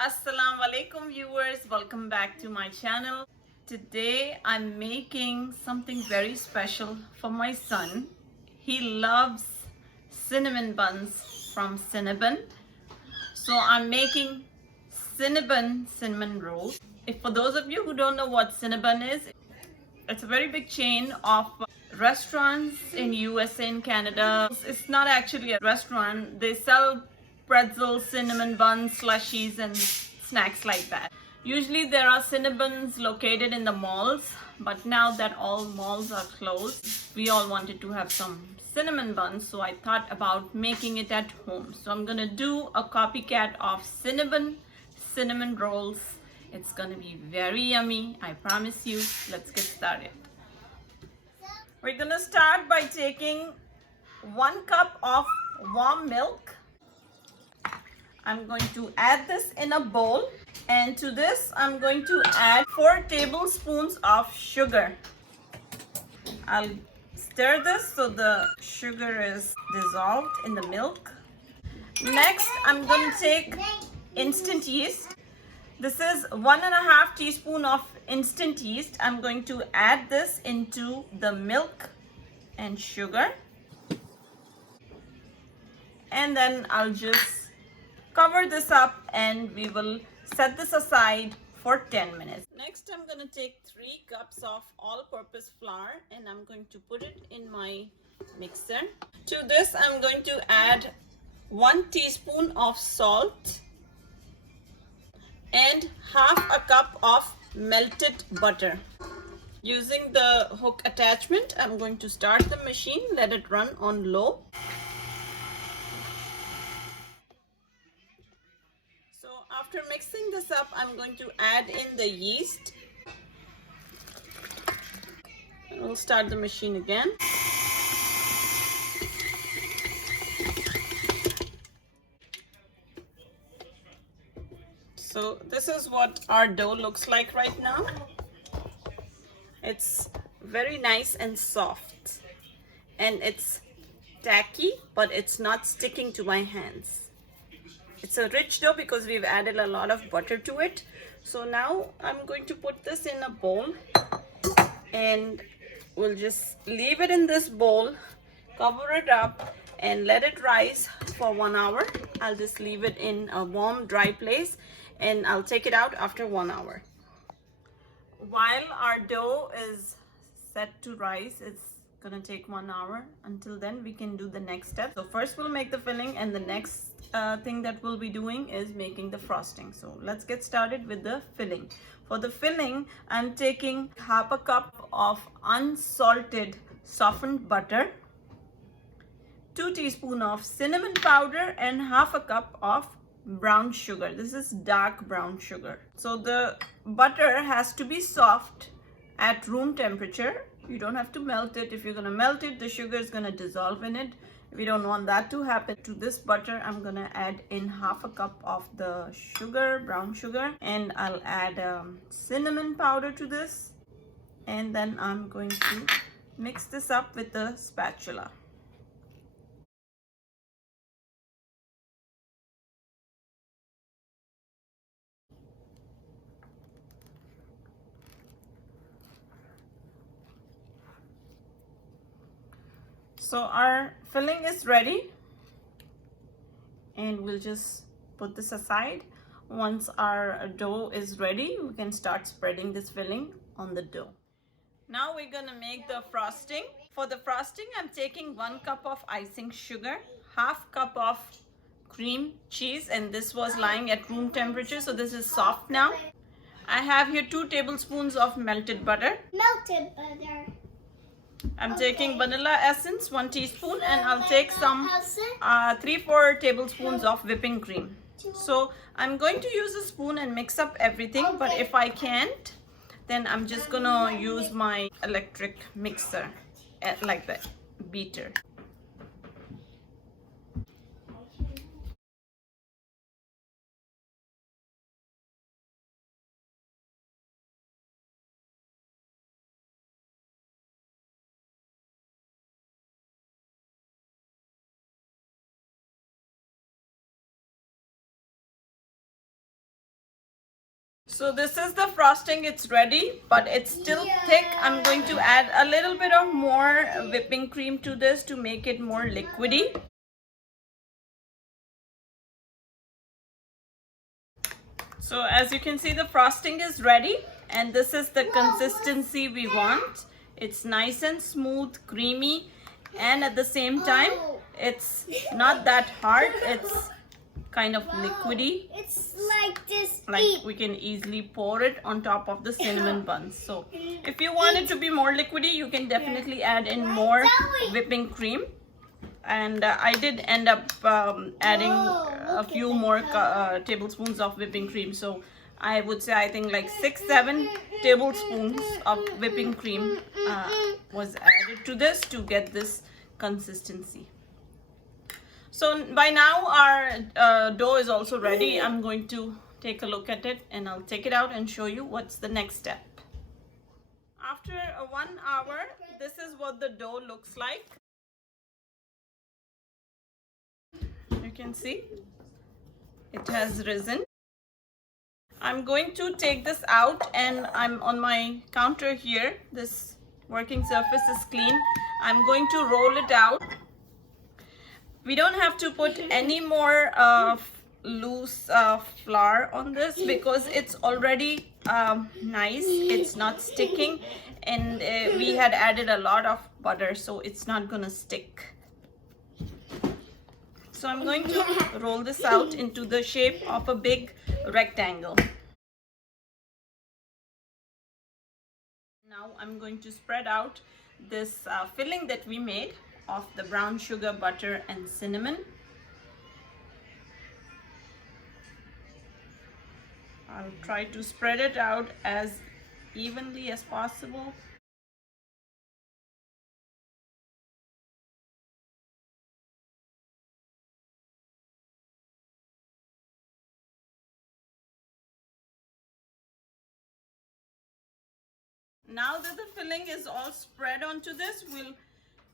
Assalamu alaikum viewers, welcome back to my channel. Today I'm making something very special for my son. He loves cinnamon buns from Cinnabon. So I'm making Cinnabon cinnamon rolls. If for those of you who don't know what Cinnabon is, it's a very big chain of restaurants in USA and Canada. It's not actually a restaurant. They sell pretzels, cinnamon buns, slushies, and snacks like that. Usually there are Cinnabons located in the malls, but now that all malls are closed, we all wanted to have some cinnamon buns, so I thought about making it at home. So I'm gonna do a copycat of Cinnabon cinnamon rolls. It's gonna be very yummy, I promise you. Let's get started. We're gonna start by taking 1 cup of warm milk. I'm going to add this in a bowl, and to this I'm going to add 4 tablespoons of sugar. I'll stir this so the sugar is dissolved in the milk. Next, I'm going to take instant yeast. This is 1.5 teaspoon of instant yeast. I'm going to add this into the milk and sugar. And then I'll just cover this up and we will set this aside for 10 minutes. Next, I'm going to take 3 cups of all-purpose flour and I'm going to put it in my mixer. To this, I'm going to add 1 teaspoon of salt and half a cup of melted butter. Using the hook attachment, I'm going to start the machine, let it run on low. So after mixing this up, I'm going to add in the yeast. And we'll start the machine again. So this is what our dough looks like right now. It's very nice and soft, and it's tacky, but it's not sticking to my hands. It's a rich dough because we've added a lot of butter to it. So now I'm going to put this in a bowl and we'll just leave it in this bowl, cover it up and let it rise for 1 hour. I'll just leave it in a warm, dry place and I'll take it out after 1 hour. While our dough is set to rise, it's gonna take 1 hour. Until then, we can do the next step. So first we'll make the filling, and the next thing that we'll be doing is making the frosting. So let's get started with the filling. For the filling, I'm taking half a cup of unsalted softened butter, 2 teaspoons of cinnamon powder, and half a cup of brown sugar. This is dark brown sugar. So the butter has to be soft at room temperature. You don't have to melt it. If you're going to melt it, the sugar is going to dissolve in it. We don't want that to happen. To this butter, I'm going to add in half a cup of the sugar, brown sugar, and I'll add cinnamon powder to this, and then I'm going to mix this up with the spatula. So our filling is ready, and we'll just put this aside. Once our dough is ready, we can start spreading this filling on the dough. Now we're gonna make the frosting. For the frosting, I'm taking 1 cup of icing sugar, half cup of cream cheese, and this was lying at room temperature, so this is soft now. I have here 2 tablespoons of melted butter. Melted butter. I'm taking vanilla essence, 1 teaspoon, and I'll take some 3-4 tablespoons of whipping cream. So I'm going to use a spoon and mix up everything, but if I can't, then I'm just gonna use my electric mixer, like that, beater. So this is the frosting, it's ready, but it's still thick. I'm going to add a little bit of more whipping cream to this to make it more liquidy. So as you can see, the frosting is ready, and this is the consistency we want. It's nice and smooth, creamy, and at the same time, it's not that hard. It's kind of liquidy. It's like this. Like we can easily pour it on top of the cinnamon buns. So if you want it to be more liquidy, you can definitely add in more whipping cream. And I did end up adding a few more tablespoons of whipping cream. So I would say I think like 6-7 tablespoons of whipping cream was added to this to get this consistency. So by now our dough is also ready. I'm going to take a look at it and I'll take it out and show you what's the next step. After 1 hour, this is what the dough looks like. You can see it has risen. I'm going to take this out, and I'm on my counter here. This working surface is clean. I'm going to roll it out. We don't have to put any more loose flour on this because it's already nice. It's not sticking, and we had added a lot of butter, so it's not gonna stick. So I'm going to roll this out into the shape of a big rectangle. Now I'm going to spread out this filling that we made of the brown sugar, butter, and cinnamon. I'll try to spread it out as evenly as possible. Now that the filling is all spread onto this, we'll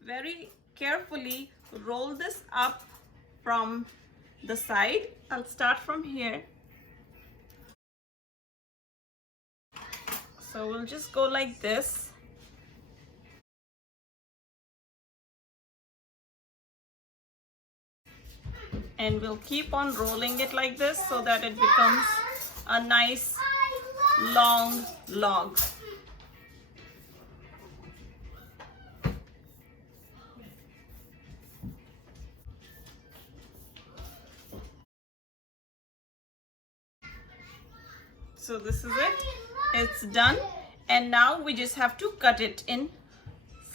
very carefully roll this up from the side. I'll start from here. So we'll just go like this. And we'll keep on rolling it like this so that it becomes a nice long log. So this is it. It's done. And now we just have to cut it in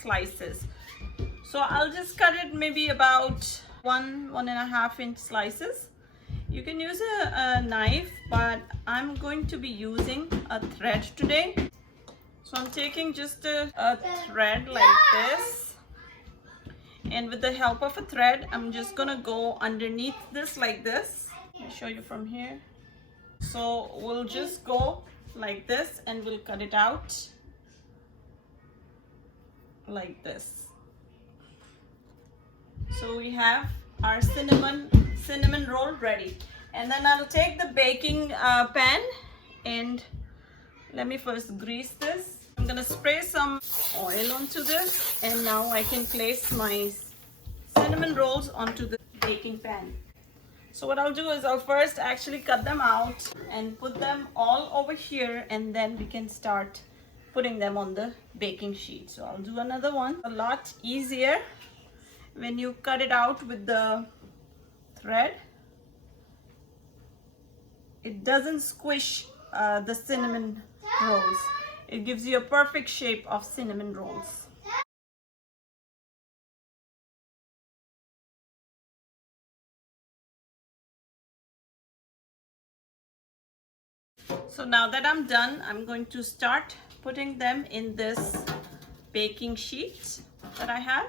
slices. So I'll just cut it maybe about 1.5 inch slices. You can use a knife, but I'm going to be using a thread today. So I'm taking just a thread like this. And with the help of a thread, I'm just gonna go underneath this like this. Let me show you from here. So we'll just go like this and we'll cut it out like this. So we have our cinnamon roll ready. And then I'll take the baking pan and let me first grease this. I'm gonna spray some oil onto this, and now I can place my cinnamon rolls onto the baking pan. So what I'll do is I'll first actually cut them out and put them all over here, and then we can start putting them on the baking sheet. So I'll do another one. A lot easier when you cut it out with the thread. It doesn't squish the cinnamon rolls. It gives you a perfect shape of cinnamon rolls. So now that I'm done, I'm going to start putting them in this baking sheet that I have.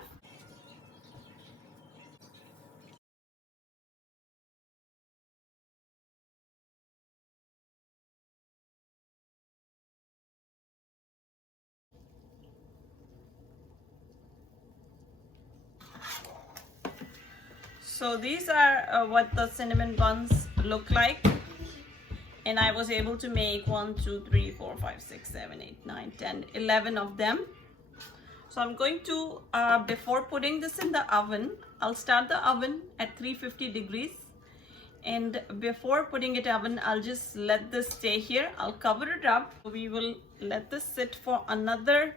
So these are what the cinnamon buns look like. and I was able to make 1, 2, 3, 4, 5, 6, 7, 8, 9, 10, 11 of them. So I'm going to, before putting this in the oven, I'll start the oven at 350 degrees. And before putting it oven, I'll just let this stay here. I'll cover it up. We will let this sit for another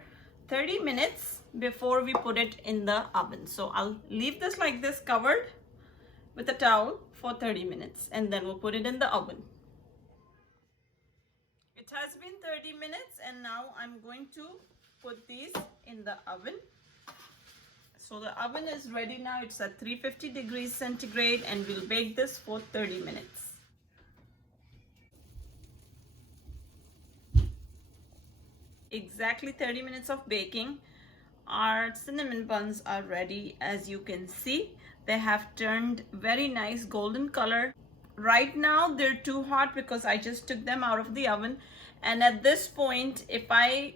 30 minutes before we put it in the oven. So I'll leave this like this, covered with a towel for 30 minutes, and then we'll put it in the oven. It has been 30 minutes and now I'm going to put these in the oven. So the oven is ready now. It's at 350 degrees centigrade and we'll bake this for 30 minutes. Exactly 30 minutes of baking. Our cinnamon buns are ready. As you can see, they have turned very nice golden color. Right now they're too hot because I just took them out of the oven, and at this point if I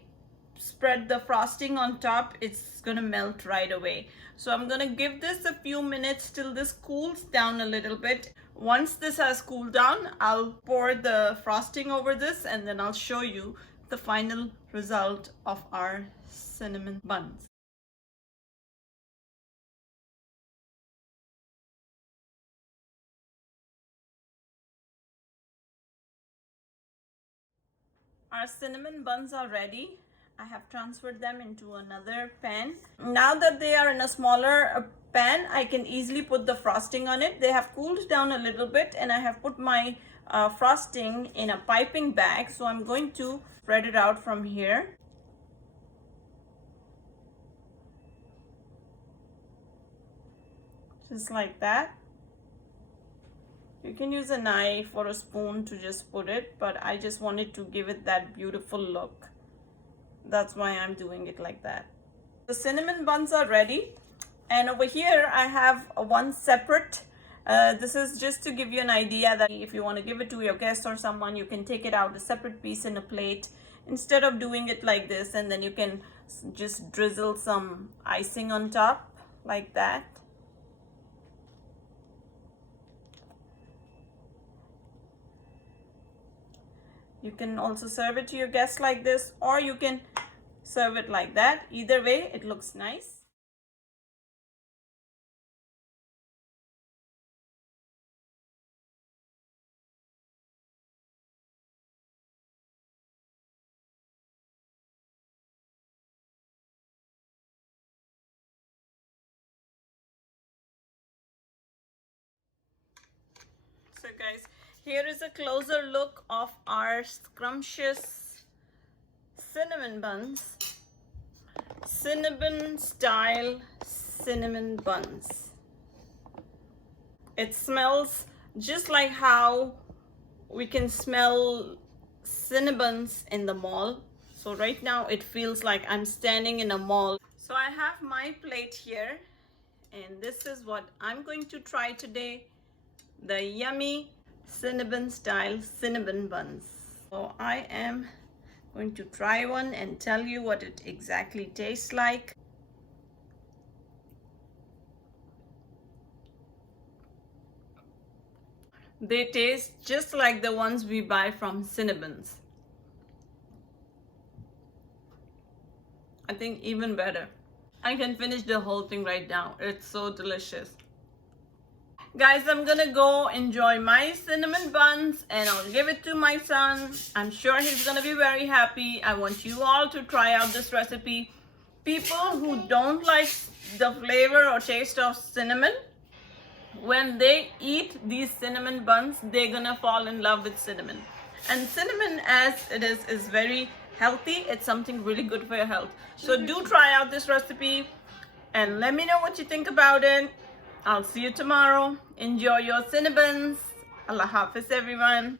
spread the frosting on top, it's gonna melt right away. So I'm gonna give this a few minutes till this cools down a little bit. Once this has cooled down, I'll pour the frosting over this and then I'll show you the final result of our cinnamon buns. Our cinnamon buns are ready. I have transferred them into another pan. Now that they are in a smaller pan, I can easily put the frosting on it. They have cooled down a little bit and I have put my frosting in a piping bag. So I'm going to spread it out from here. Just like that. You can use a knife or a spoon to just put it, but I just wanted to give it that beautiful look. That's why I'm doing it like that. The cinnamon buns are ready, and over here I have one separate. This is just to give you an idea that if you want to give it to your guest or someone, you can take it out a separate piece in a plate instead of doing it like this, and then you can just drizzle some icing on top like that. You can also serve it to your guests like this, or you can serve it like that. Either way, it looks nice. So guys, here is a closer look of our scrumptious cinnamon buns. Cinnabon style cinnamon buns. It smells just like how we can smell Cinnabons in the mall. So right now it feels like I'm standing in a mall. So I have my plate here and this is what I'm going to try today. The yummy Cinnabon style cinnamon buns. So I am going to try one and tell you what it exactly tastes like. They taste just like the ones we buy from Cinnabons. I think even better. I can finish the whole thing right now. It's so delicious. Guys, I'm gonna go enjoy my cinnamon buns and I'll give it to my son. I'm sure he's gonna be very happy. I want you all to try out this recipe. People who don't like the flavor or taste of cinnamon, when they eat these cinnamon buns, they're gonna fall in love with cinnamon. And cinnamon, as it is very healthy. It's something really good for your health. So do try out this recipe and let me know what you think about it. I'll see you tomorrow. Enjoy your Cinnabons. Allah Hafiz, everyone.